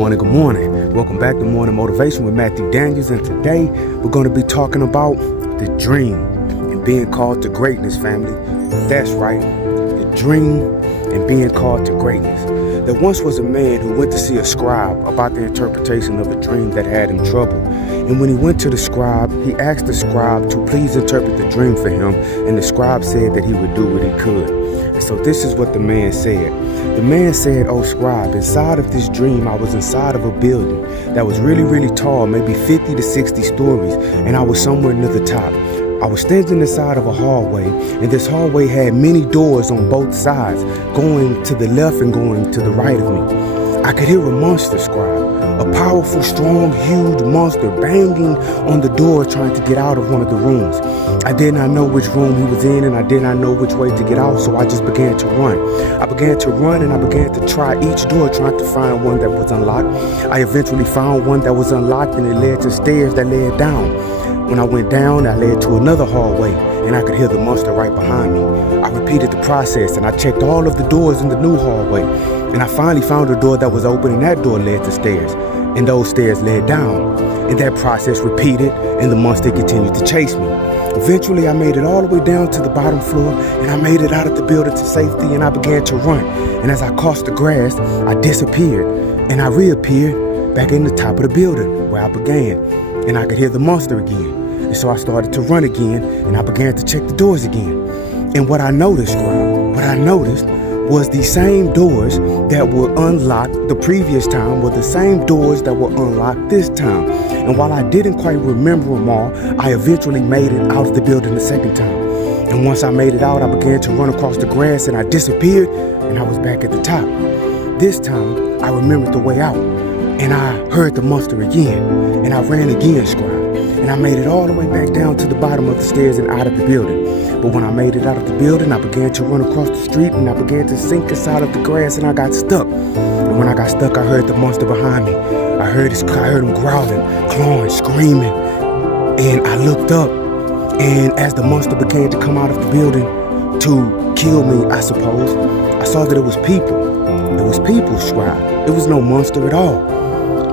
Good morning. Welcome back to Morning Motivation with Matthew Daniels, and today we're going to be talking about the dream and being called to greatness, family. That's right, the dream and being called to greatness. There once was a man who went to see a scribe about the interpretation of a dream that had him trouble. And when he went to the scribe, he asked the scribe to please interpret the dream for him, and the scribe said that he would do what he could. And so this is what the man said. The man said, "Oh scribe, inside of this dream, I was inside of a building that was really, really tall, maybe 50 to 60 stories, and I was somewhere near the top. I was standing inside of a hallway, and this hallway had many doors on both sides, going to the left and going to the right of me. I could hear a monster, scribe, a powerful, strong, huge monster banging on the door trying to get out of one of the rooms. I did not know which room he was in, and I did not know which way to get out, so I just began to run. I began to run, and I began to try each door, trying to find one that was unlocked. I eventually found one that was unlocked, and it led to stairs that led down. When I went down, I led to another hallway, and I could hear the monster right behind me. I repeated the process, and I checked all of the doors in the new hallway, and I finally found a door that was open, and that door led to stairs, and those stairs led down. And that process repeated, and the monster continued to chase me. Eventually, I made it all the way down to the bottom floor, and I made it out of the building to safety, and I began to run. And as I crossed the grass, I disappeared, and I reappeared back in the top of the building where I began, and I could hear the monster again. And so I started to run again, and I began to check the doors again. And what I noticed was the same doors that were unlocked the previous time were the same doors that were unlocked this time. And while I didn't quite remember them all, I eventually made it out of the building the second time. And once I made it out, I began to run across the grass, and I disappeared, and I was back at the top. This time, I remembered the way out, and I heard the monster again, and I ran again, scribe. And I made it all the way back down to the bottom of the stairs and out of the building. But when I made it out of the building, I began to run across the street, and I began to sink inside of the grass, and I got stuck. And when I got stuck, I heard the monster behind me. I heard him growling, clawing, screaming. And I looked up, and as the monster began to come out of the building to kill me, I suppose, I saw that it was people. It was people, scribe. It was no monster at all.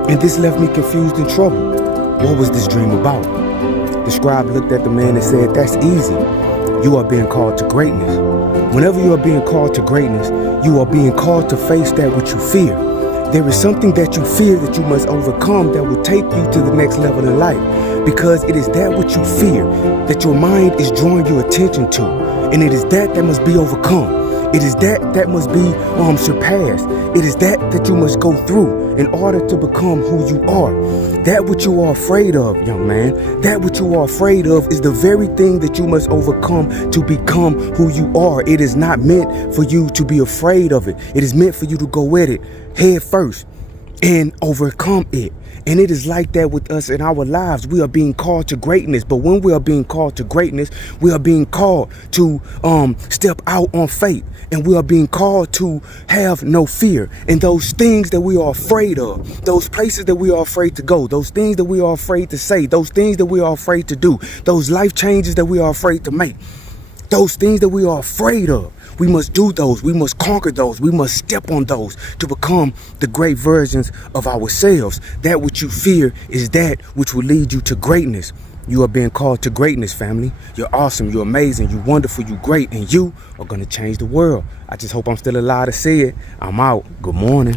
And this left me confused and troubled. What was this dream about? The scribe looked at the man and said, "That's easy. You are being called to greatness. Whenever you are being called to greatness, you are being called to face that which you fear. There is something that you fear that you must overcome that will take you to the next level in life, because it is that which you fear that your mind is drawing your attention to, and it is that must be overcome. It is that must be surpassed. It is that you must go through in order to become who you are. That which you are afraid of, young man, that which you are afraid of is the very thing that you must overcome to become who you are. It is not meant for you to be afraid of it. It is meant for you to go at it head first and overcome it. And it is like that with us in our lives. We are being called to greatness, but when we are being called to greatness, we are being called to step out on faith, and we are being called to have no fear. And those things that we are afraid of, those places that we are afraid to go, those things that we are afraid to say, those things that we are afraid to do, those life changes that we are afraid to make, those things that we are afraid of, we must do those. We must conquer those. We must step on those to become the great versions of ourselves. That which you fear is that which will lead you to greatness. You are being called to greatness, family. You're awesome. You're amazing. You're wonderful. You're great. And you are going to change the world. I just hope I'm still alive to see it. I'm out. Good morning.